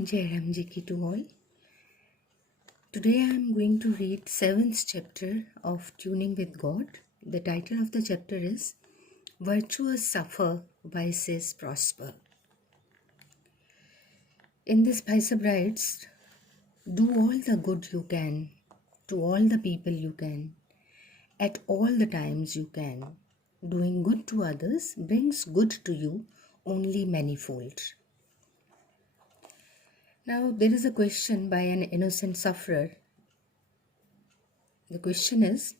Jai Ram Ji ki to all. Today I am going to read 7th chapter of Tuning with God. The title of the chapter is Virtuous Suffer, Vices Prosper. In this Bhaisaab writes, do all the good you can, to all the people you can, at all the times you can. Doing good to others brings good to you only manifold. Now there is a question by an innocent sufferer. The question is,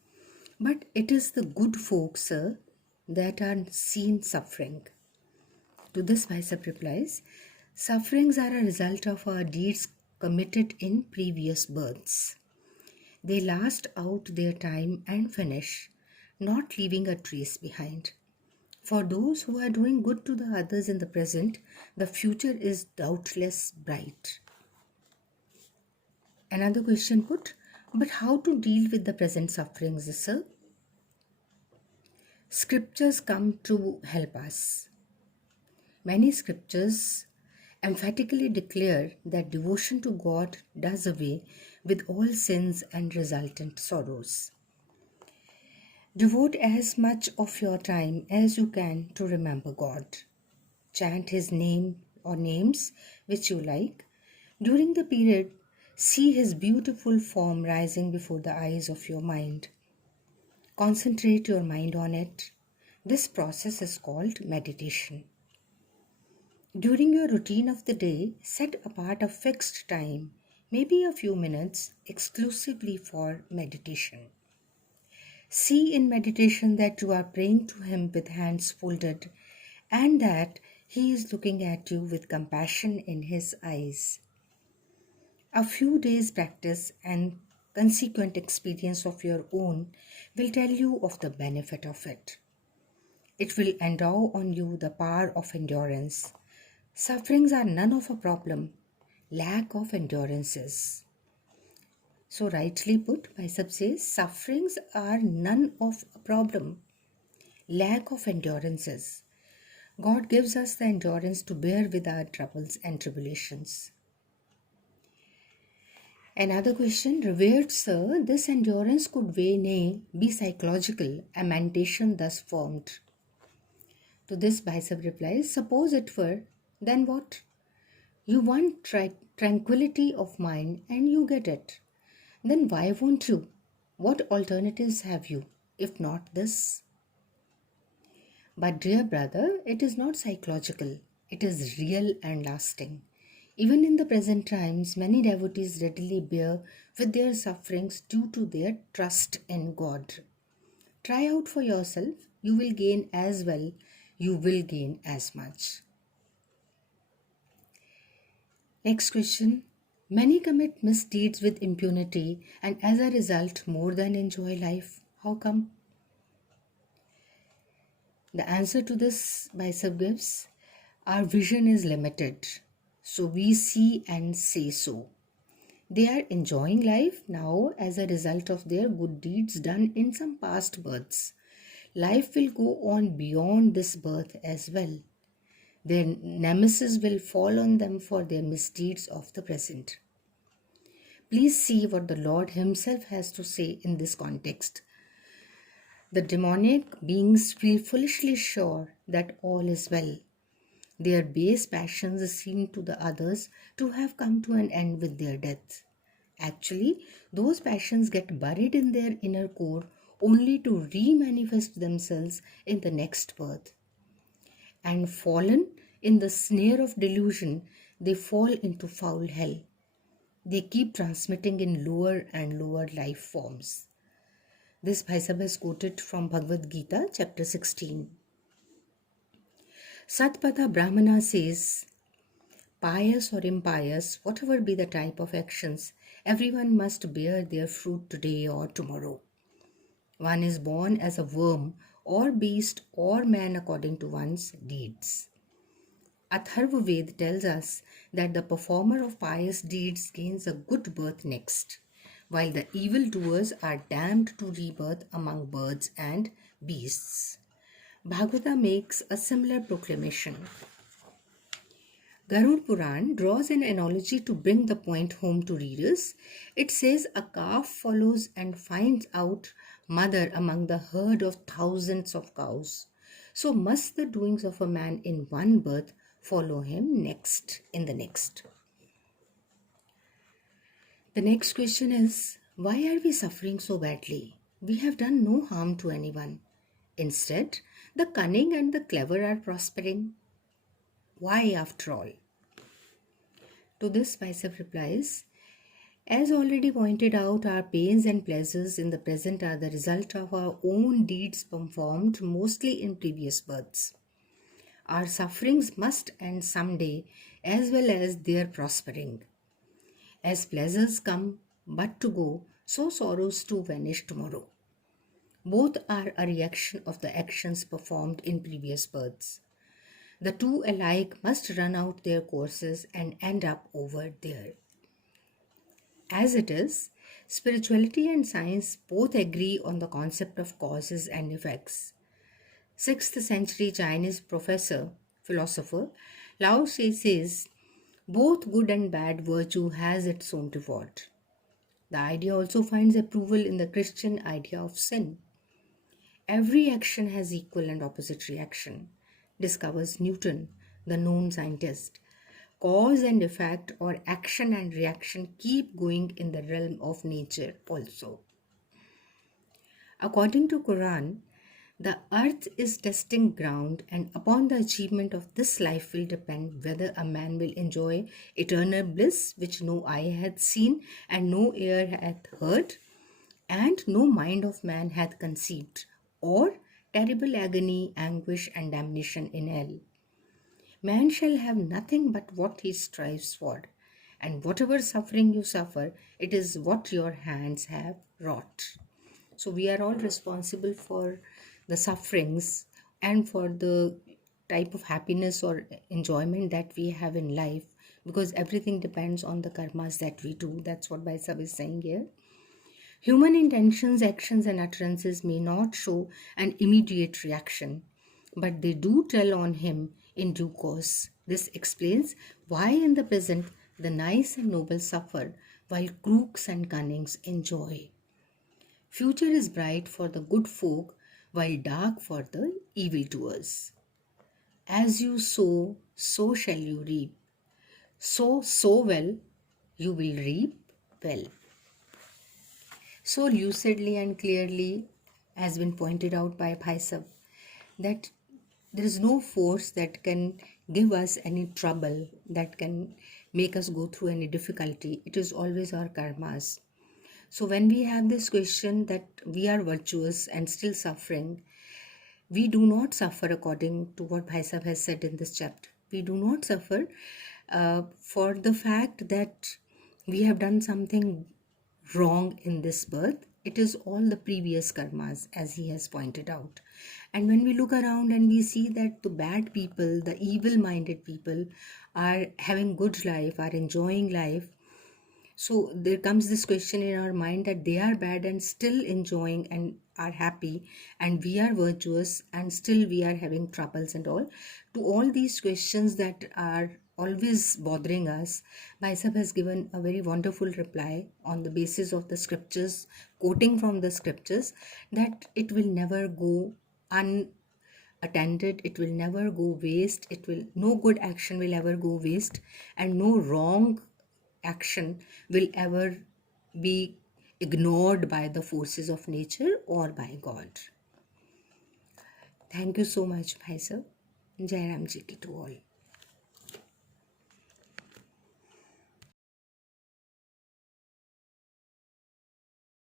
but it is the good folk, sir, that are seen suffering. To this Bhaisaab replies, sufferings are a result of our deeds committed in previous births. They last out their time and finish, not leaving a trace behind. For those who are doing good to the others in the present, the future is doubtless bright. Another question put, but how to deal with the present sufferings, sir? Scriptures come to help us. Many scriptures emphatically declare that devotion to God does away with all sins and resultant sorrows. Devote as much of your time as you can to remember God. Chant His name or names which you like. During the period, see His beautiful form rising before the eyes of your mind. Concentrate your mind on it. This process is called meditation. During your routine of the day, set apart a fixed time, maybe a few minutes, exclusively for meditation. See in meditation that you are praying to Him with hands folded and that He is looking at you with compassion in His eyes. A few days' practice and consequent experience of your own will tell you of the benefit of it. It will endow on you the power of endurance. Sufferings are none of a problem, lack of endurance is. So rightly put, Bhaisaab says, sufferings are none of a problem, lack of endurance is. God gives us the endurance to bear with our troubles and tribulations. Another question, revered sir, this endurance could nay be psychological, a mentation thus formed. To this Bhaisaab replies, suppose it were, then what? You want tranquility of mind and you get it. Then why won't you? What alternatives have you, if not this? But dear brother, it is not psychological. It is real and lasting. Even in the present times, many devotees readily bear with their sufferings due to their trust in God. Try out for yourself. You will gain as well. You will gain as much. Next question. Many commit misdeeds with impunity and as a result more than enjoy life. How come? The answer to this Bhaisaab gives, our vision is limited. So we see and say so. They are enjoying life now as a result of their good deeds done in some past births. Life will go on beyond this birth as well. Their nemesis will fall on them for their misdeeds of the present. Please see what the Lord Himself has to say in this context. The demonic beings feel foolishly sure that all is well. Their base passions seem to the others to have come to an end with their death. Actually, those passions get buried in their inner core only to re-manifest themselves in the next birth. And fallen in the snare of delusion, they fall into foul hell. They keep transmitting in lower and lower life forms. This Bhaisaab is quoted from Bhagavad Gita, chapter 16. Satpatha Brahmana says, pious or impious, whatever be the type of actions, everyone must bear their fruit today or tomorrow. One is born as a worm or beast or man according to one's deeds. Atharva Ved tells us that the performer of pious deeds gains a good birth next, while the evildoers are damned to rebirth among birds and beasts. Bhagavata makes a similar proclamation. Garud Puran draws an analogy to bring the point home to readers. It says a calf follows and finds out mother among the herd of thousands of cows. So must the doings of a man in one birth follow him next in the next. The next question is, why are we suffering so badly? We have done no harm to anyone. Instead, the cunning and the clever are prospering. Why, after all? To this, Bhaisaab replies, as already pointed out, our pains and pleasures in the present are the result of our own deeds performed mostly in previous births. Our sufferings must end someday as well as their prospering. As pleasures come but to go, so sorrows too vanish tomorrow. Both are a reaction of the actions performed in previous births. The two alike must run out their courses and end up over there. As it is, spirituality and science both agree on the concept of causes and effects. 6th century Chinese philosopher Lao Tse says, both good and bad virtue has its own reward. The idea also finds approval in the Christian idea of sin. Every action has equal and opposite reaction, discovers Newton, the known scientist. Cause and effect, or action and reaction, keep going in the realm of nature also. According to Quran, the earth is testing ground, and upon the achievement of this life will depend whether a man will enjoy eternal bliss which no eye hath seen and no ear hath heard and no mind of man hath conceived, or terrible agony, anguish, and damnation in hell. Man shall have nothing but what he strives for, and whatever suffering you suffer, it is what your hands have wrought. So we are all responsible for the sufferings and for the type of happiness or enjoyment that we have in life, because everything depends on the karmas that we do. That's what Bhaisaab is saying here. Human intentions, actions, and utterances may not show an immediate reaction, but they do tell on him in due course. This explains why in the present the nice and noble suffer, while crooks and cunnings enjoy. Future is bright for the good folk, while dark for the evildoers. As you sow, so shall you reap. Sow well, you will reap well. So lucidly and clearly has been pointed out by Bhaisaab that there is no force that can give us any trouble, that can make us go through any difficulty. It is always our karmas. So when we have this question that we are virtuous and still suffering, we do not suffer according to what Bhaisaab has said in this chapter. We do not suffer for the fact that we have done something wrong in this birth. It is all the previous karmas, as he has pointed out. And when we look around and we see that the bad people, the evil-minded people are having good life, are enjoying life, so there comes this question in our mind that they are bad and still enjoying and are happy, and we are virtuous and still we are having troubles and all. To all these questions that are always bothering us, Bhaisaab has given a very wonderful reply on the basis of the scriptures, quoting from the scriptures, that it will never go unattended, it will never go waste, no good action will ever go waste, and no wrong action will ever be ignored by the forces of nature or by God. Thank you so much, Bhaisaab. Jai Ram Ji ki to all.